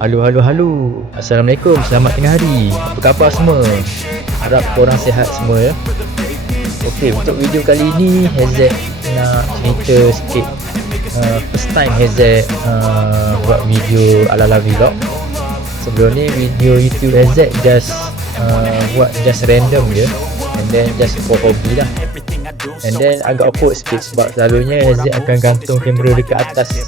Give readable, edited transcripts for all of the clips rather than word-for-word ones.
Halo. Assalamualaikum, selamat tengah hari. Apa khabar semua? Harap korang sihat semua ya. Okey, untuk video kali ini Hazard nak cerita sikit first time Hazard buat video ala-ala vlog. Sebelum ni video YouTube Hazard buat random je, and then just for hobby lah. And then agak awkward sikit sebab selalunya Hazard akan gantung kamera dekat atas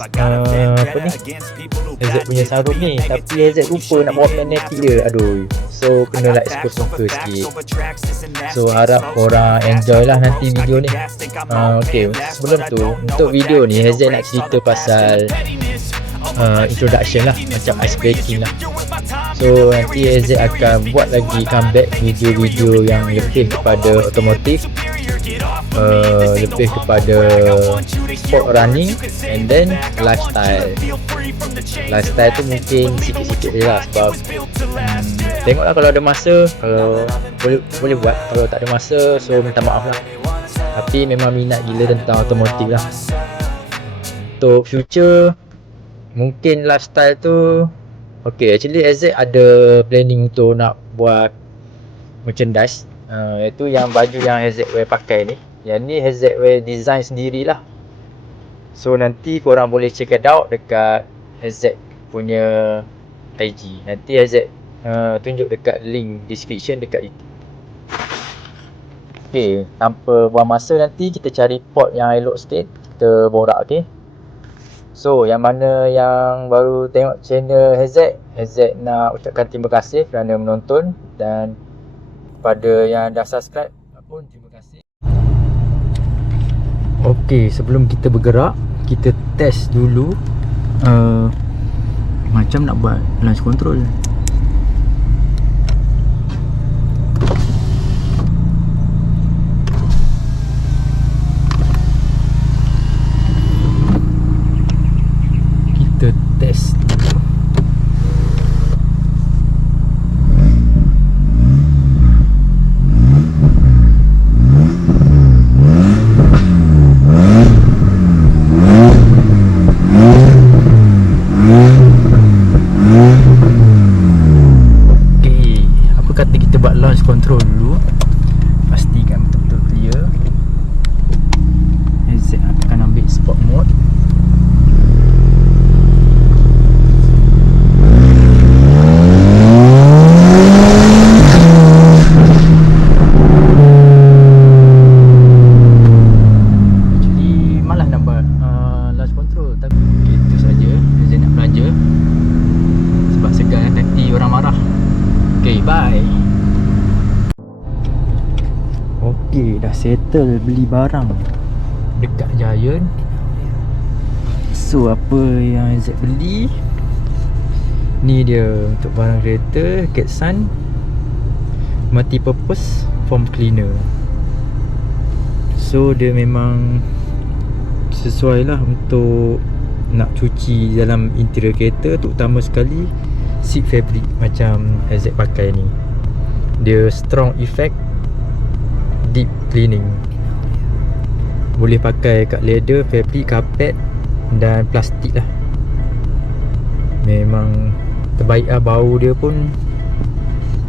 Hazard punya sarung ni, tapi Hazard lupa nak bawa magnetic dia. Aduh, so kenalah expose muka sikit. So harap korang enjoy lah nanti video ni. Okay, sebelum tu, untuk video ni Hazard nak cerita pasal introduction lah, macam ice breaking lah. So nanti Hazard akan buat lagi comeback video-video yang lebih kepada otomotif, lebih kepada sport running, and then lifestyle tu mungkin sikit-sikit je lah, sebab tengoklah kalau ada masa, kalau boleh buat, kalau tak ada masa so minta maaf lah. Tapi memang minat gila tentang otomotif lah. Untuk future mungkin lifestyle tu actually Hazard ada planning untuk nak buat merchandise, iaitu yang baju yang Hazard wear pakai ni. Yang ni Hazard wear design sendirilah. So nanti korang boleh check it out dekat Hazard punya IG. Nanti Hazard tunjuk dekat link description dekat YouTube. Okay, tanpa buang masa, nanti kita cari pot yang elok sikit, kita borak. Okay, so yang mana yang baru tengok channel Hazard nak ucapkan terima kasih kerana menonton, dan kepada yang dah subscribe pun terima kasih. Okay, sebelum kita bergerak, kita test dulu macam nak buat launch control. Kita test dulu. Launch control dulu, pastikan betul-betul clear. Hazard akan ambil sport mode. Actually malas nak buat launch control, tapi itu saja. Hazard nak belanja sebab segan nanti orang marah. Okay, bye. Okay, dah settle beli barang dekat Giant. So apa yang Hazard beli ni, dia untuk barang kereta Ketsun multi purpose foam cleaner. So dia memang sesuai lah untuk nak cuci dalam interior kereta, terutama sekali seat fabric macam Hazard pakai ni. Dia strong effect deep cleaning. Boleh pakai kat leather, fabric, carpet dan plastik lah. Memang terbaik lah. Bau dia pun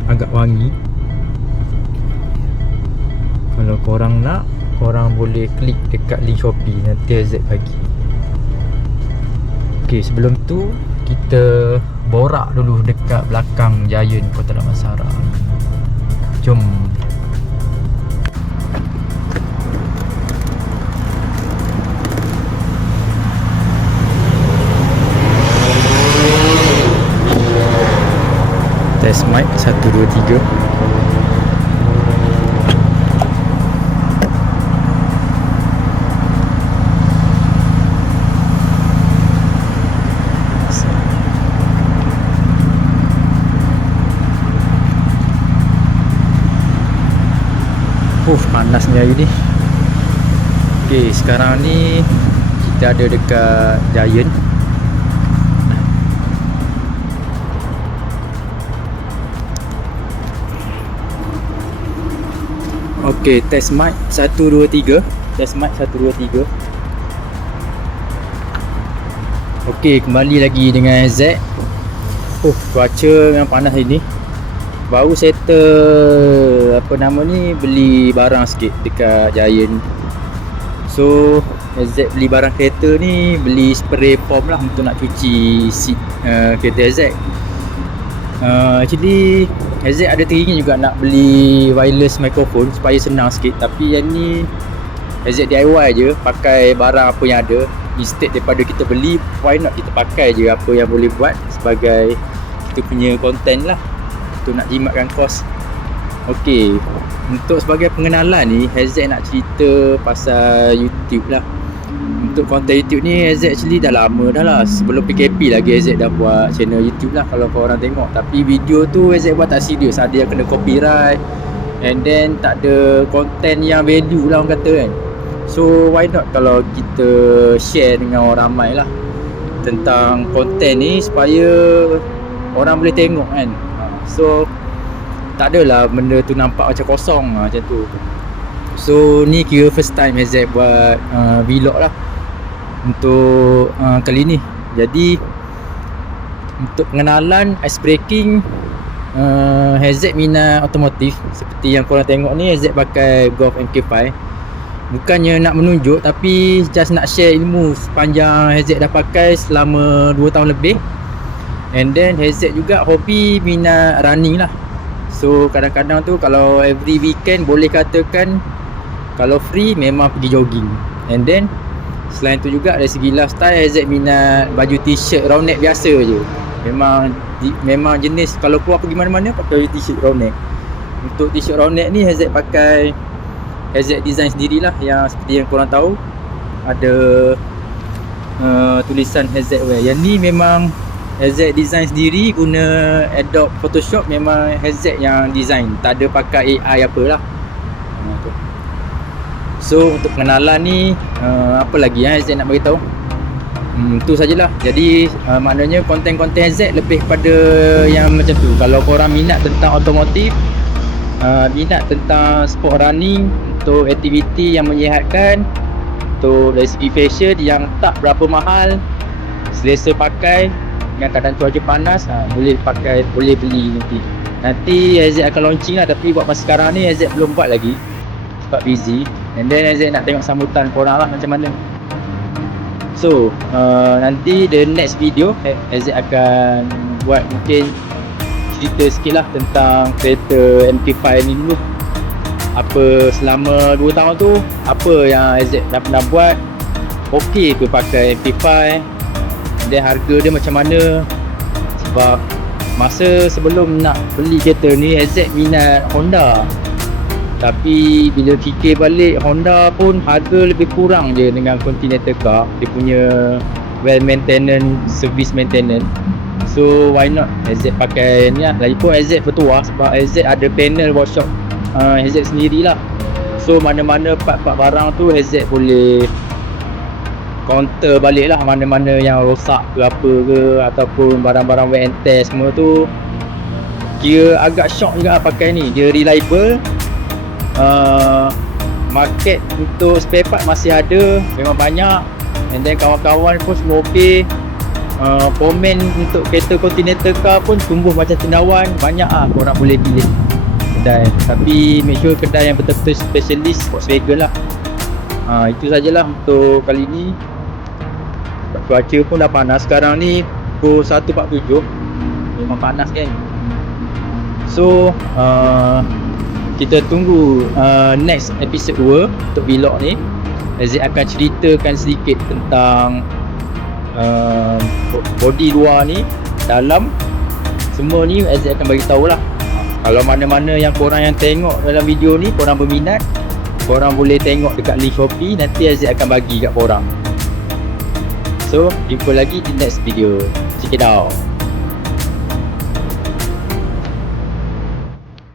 agak wangi. Kalau korang nak, korang boleh klik dekat link Shopee, nanti Hazard bagi. Okay, sebelum tu kita borak dulu dekat belakang Giant Kota Damansara. Jom. Test mic 1, 2, 3. Panasnya hari ni. Okay, sekarang ni kita ada dekat Giant. Okey, test mic 1 2 3. Test mic 1 2 3. Okey, kembali lagi dengan Z. Cuaca memang panas ini. Baru settle apa nama ni, beli barang sikit dekat Giant. So Z beli barang kereta ni, beli spray foam lah untuk nak cuci seat kereta Z. Actually Z ada teringin juga nak beli wireless microphone supaya senang sikit, tapi yang ni Z DIY je, pakai barang apa yang ada. Instead daripada kita beli, why not kita pakai je apa yang boleh buat sebagai kita punya content lah, untuk nak jimatkan kos. Okey, untuk sebagai pengenalan ni, Z nak cerita pasal YouTube lah. Untuk konten YouTube ni Z actually dah lama dah lah, sebelum PKP lagi Z dah buat channel YouTube lah kalau korang tengok. Tapi video tu Z buat tak serius, ada yang kena copyright, and then tak ada konten yang value lah orang kata kan. So why not kalau kita share dengan orang ramai lah tentang konten ni supaya orang boleh tengok kan. So tak adalah benda tu nampak macam kosong macam tu. So ni kira first time Z buat vlog lah untuk kali ni. Jadi untuk pengenalan, ice breaking, Z minat otomotif. Seperti yang korang tengok ni, Z pakai Golf MK5. Bukannya nak menunjuk, tapi just nak share ilmu sepanjang Z dah pakai selama 2 tahun lebih. And then Z juga hobi minat running lah. So kadang-kadang tu kalau every weekend boleh katakan, kalau free memang pergi jogging. And then selain tu juga dari segi lifestyle, Z minat baju t-shirt round neck biasa je. Memang jenis kalau keluar pergi mana-mana pakai t-shirt round neck. Untuk t-shirt round neck ni Z pakai Z design sendirilah, yang seperti yang korang tahu ada tulisan HZ Wear. Yang ni memang HZ design sendiri guna Adobe Photoshop, memang HZ yang design, tak ada pakai AI apalah. So untuk pengenalan ni apa lagi HZ nak bagi tahu? Tu sajalah. Jadi maknanya konten-konten HZ lebih pada yang macam tu. Kalau korang minat tentang otomotif, minat tentang sport running, untuk aktiviti yang menyihatkan, untuk dari segi fashion yang tak berapa mahal, selesa pakai, dengan keadaan cuaca panas, boleh pakai, boleh beli nanti Z akan launching lah. Tapi buat masa sekarang ni Z belum buat lagi sebab busy. And then Z nak tengok sambutan korang lah macam mana. So nanti the next video Z akan buat mungkin cerita sikit lah tentang kereta MK5 ni dulu. Apa selama 2 tahun tu, apa yang Z dah pernah buat, okey ke pakai MK5, dan harga dia macam mana. Sebab masa sebelum nak beli kereta ni, Z minat Honda, tapi bila fikir balik, Honda pun harga lebih kurang je dengan Continental car. Dia punya well maintenance, service maintenance. So why not Z pakai ni lah. Lagipun Z bertuah sebab Z ada panel workshop HZ sendirilah. So mana-mana part-part barang tu HZ boleh counter balik lah, mana-mana yang rosak ke apa ke, ataupun barang-barang wear and tear semua tu. Kira agak shock juga pakai ni. Dia reliable, market untuk spare part masih ada, memang banyak. And then kawan-kawan pun semua ok. Komen untuk kereta Continental car pun tumbuh macam cendawan. Banyak lah korang boleh pilih kedai, tapi make sure kedai yang betul-betul specialist Volkswagen lah. Itu sajalah untuk kali ni. Cuaca pun dah panas sekarang ni, pukul 1.47, memang panas kan. So kita tunggu next episode 2 untuk vlog ni. Z akan ceritakan sedikit tentang body luar ni, dalam semua ni Z akan bagi tahu lah. Kalau mana-mana yang korang yang tengok dalam video ni korang berminat, korang boleh tengok dekat link Shopee, nanti Z akan bagi kat korang. So jumpa lagi di next video. Check it out.